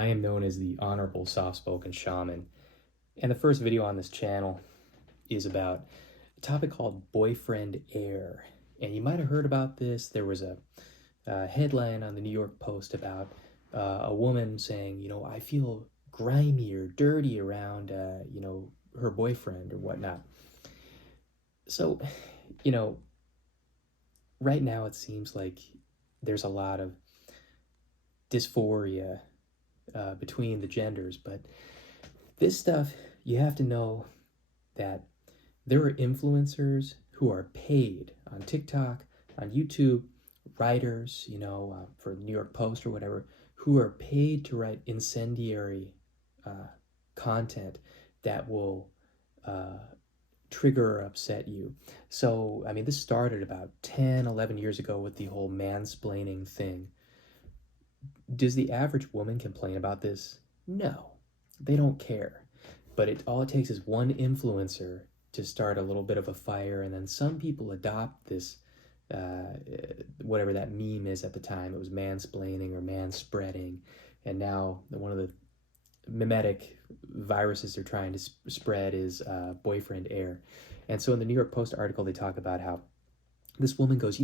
I am known as the Honorable Soft-Spoken Shaman, and the first video on this channel is about a topic called boyfriend air. And you might have heard about this. There was a headline on the New York Post about a woman saying, I feel grimy or dirty around, her boyfriend or whatnot. So, you know, right now it seems like there's a lot of dysphoria between the genders, but this stuff, you have to know that there are influencers who are paid on TikTok, on YouTube, writers, for the New York Post or whatever, who are paid to write incendiary content that will trigger or upset you. So, I mean, this started about 10, 11 years ago with the whole mansplaining thing. Does the average woman complain about this? No, they don't care. But all it takes is one influencer to start a little bit of a fire, and then some people adopt this, whatever that meme is at the time. It was mansplaining or manspreading, and now one of the mimetic viruses they're trying to spread is boyfriend air. And so in the New York Post article, they talk about how this woman goes,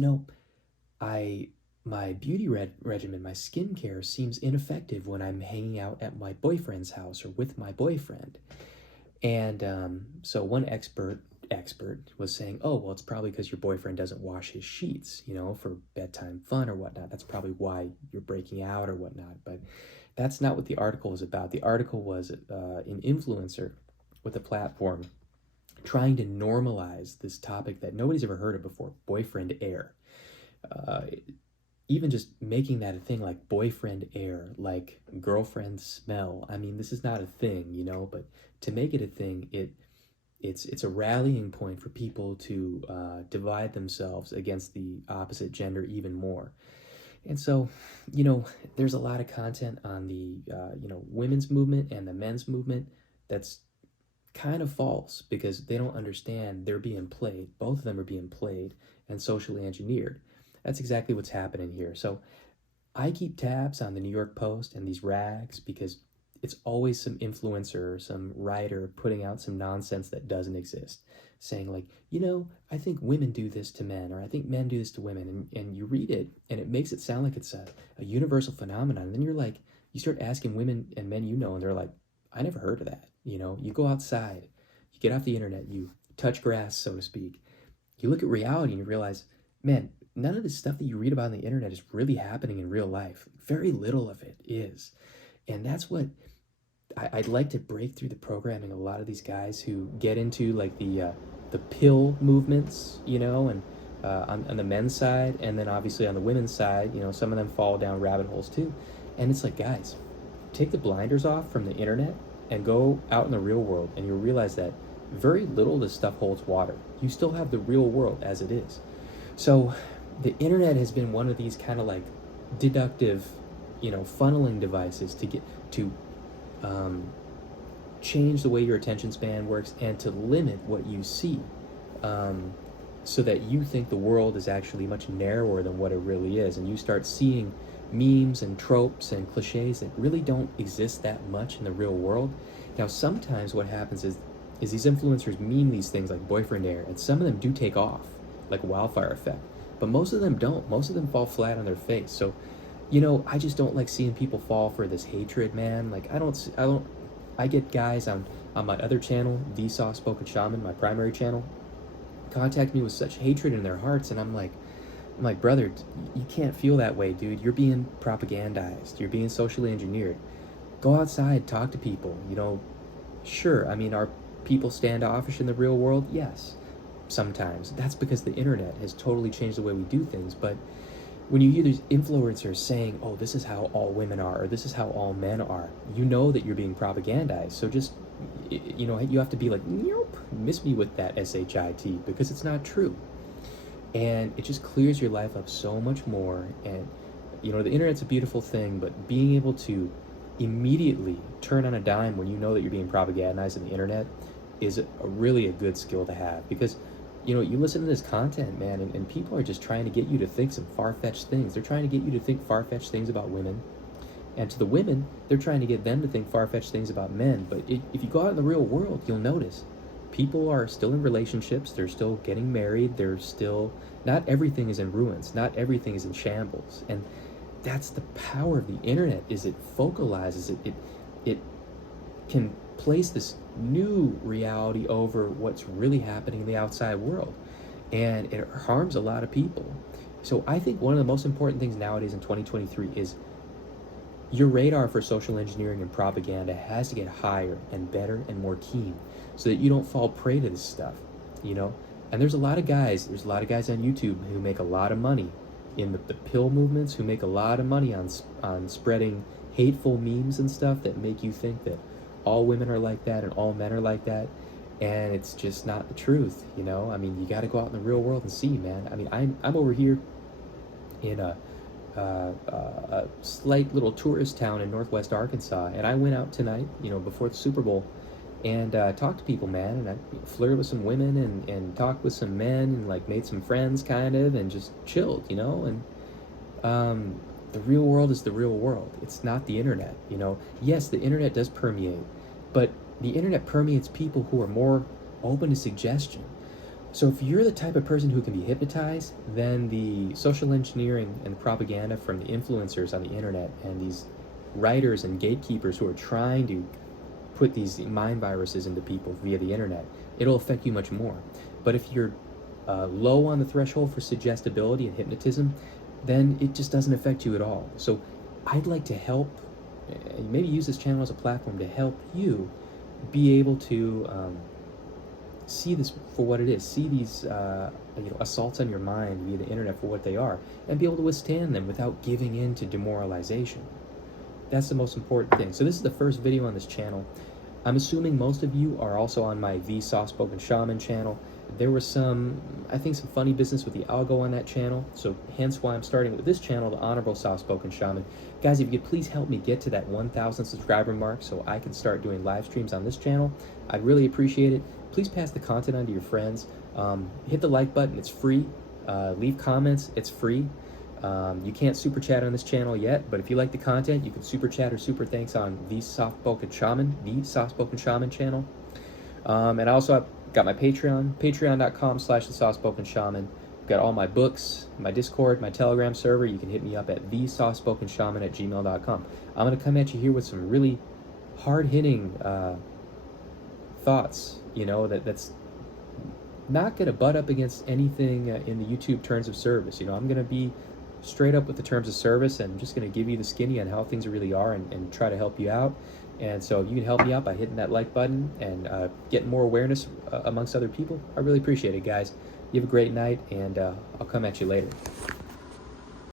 my beauty regimen, my skincare seems ineffective when I'm hanging out at my boyfriend's house or with my boyfriend. And so one expert was saying, oh, well, it's probably because your boyfriend doesn't wash his sheets, for bedtime fun or whatnot. That's probably why you're breaking out or whatnot. But that's not what the article was about. The article was an influencer with a platform trying to normalize this topic that nobody's ever heard of before, boyfriend air. Even just making that a thing, like boyfriend air, like girlfriend smell. I mean, this is not a thing, but to make it a thing, it's a rallying point for people to divide themselves against the opposite gender even more. And so, there's a lot of content on the, women's movement and the men's movement that's kind of false because they don't understand they're being played. Both of them are being played and socially engineered. That's exactly what's happening here. So I keep tabs on the New York Post and these rags because it's always some influencer or some writer putting out some nonsense that doesn't exist, saying like, I think women do this to men, or I think men do this to women. And you read it and it makes it sound like it's a universal phenomenon. And then you start asking women and men, and they're like, I never heard of that. You go outside, you get off the internet, you touch grass, so to speak. You look at reality and you realize, man, none of the stuff that you read about on the internet is really happening in real life. Very little of it is. And that's what I'd like to break through the programming of a lot of these guys who get into like the pill movements, and on the men's side, and then obviously on the women's side, some of them fall down rabbit holes too. And it's like, guys, take the blinders off from the internet and go out in the real world, and you'll realize that very little of this stuff holds water. You still have the real world as it is. So the internet has been one of these kind of like deductive, funneling devices to get to change the way your attention span works and to limit what you see, so that you think the world is actually much narrower than what it really is, and you start seeing memes and tropes and cliches that really don't exist that much in the real world. Now, sometimes what happens is these influencers mean these things like boyfriend air, and some of them do take off like a wildfire effect, but most of them don't. Most of them fall flat on their face. So, I just don't like seeing people fall for this hatred, man. Like, I get guys on my other channel, The Soft Spoken Shaman, my primary channel, contact me with such hatred in their hearts, and I'm like, brother, you can't feel that way, dude. You're being propagandized. You're being socially engineered. Go outside, talk to people. Sure, I mean, are people standoffish in the real world? Yes, sometimes. That's because the internet has totally changed the way we do things. But when you hear these influencers saying, oh, this is how all women are, or this is how all men are, that you're being propagandized. So just, you have to be like, nope, miss me with that SHIT, because it's not true. And it just clears your life up so much more. And, the internet's a beautiful thing, but being able to immediately turn on a dime when you know that you're being propagandized on the internet is really a good skill to have. Because, you listen to this content, man, and people are just trying to get you to think some far-fetched things. They're trying to get you to think far-fetched things about women. And to the women, they're trying to get them to think far-fetched things about men. But if you go out in the real world, you'll notice people are still in relationships. They're still getting married. They're still, not everything is in ruins. Not everything is in shambles. And that's the power of the internet, is it focalizes it. It can place this new reality over what's really happening in the outside world. And it harms a lot of people. So I think one of the most important things nowadays in 2023 is your radar for social engineering and propaganda has to get higher and better and more keen so that you don't fall prey to this stuff, you know? And there's a lot of guys on YouTube who make a lot of money in the pill movements, who make a lot of money on spreading hateful memes and stuff that make you think that all women are like that and all men are like that. And it's just not the truth, you know? I mean, you got to go out in the real world and see, man. I mean, I'm over here in a slight little tourist town in northwest Arkansas, and I went out tonight, you know, before the Super Bowl, and talked to people, man, and I flirted with some women and talked with some men and like made some friends, kind of, and just chilled, you know. And the real world is the real world. It's not the internet, you know. Yes, the internet does permeate, but the internet permeates people who are more open to suggestion. So if you're the type of person who can be hypnotized, then the social engineering and propaganda from the influencers on the internet and these writers and gatekeepers who are trying to put these mind viruses into people via the internet, it'll affect you much more. But if you're low on the threshold for suggestibility and hypnotism, then it just doesn't affect you at all. So I'd like to help, maybe use this channel as a platform to help you be able to see this for what it is, see these assaults on your mind via the internet for what they are, and be able to withstand them without giving in to demoralization. That's the most important thing. So this is the first video on this channel. I'm assuming most of you are also on my The Soft Spoken Shaman channel. There was some funny business with the algo on that channel, so hence why I'm starting with this channel, the Honorable Soft Spoken Shaman. Guys, if you could please help me get to that 1,000 subscriber mark so I can start doing live streams on this channel, I'd really appreciate it. Please pass the content on to your friends. Hit the like button, it's free. Leave comments, it's free. You can't super chat on this channel yet, but if you like the content, you can super chat or super thanks on The Soft Spoken Shaman, The Soft Spoken Shaman channel. And I also have got my Patreon, patreon.com/The Soft Spoken Shaman. Got all my books, my Discord, my Telegram server. You can hit me up at thesoftspoken@gmail.com. I'm going to come at you here with some really hard-hitting thoughts, you know, that's not going to butt up against anything in the YouTube terms of service. You know, I'm going to be straight up with the terms of service, and I'm just going to give you the skinny on how things really are and try to help you out. And so if you can help me out by hitting that like button and getting more awareness amongst other people, I really appreciate it, guys. You have a great night, and I'll come at you later.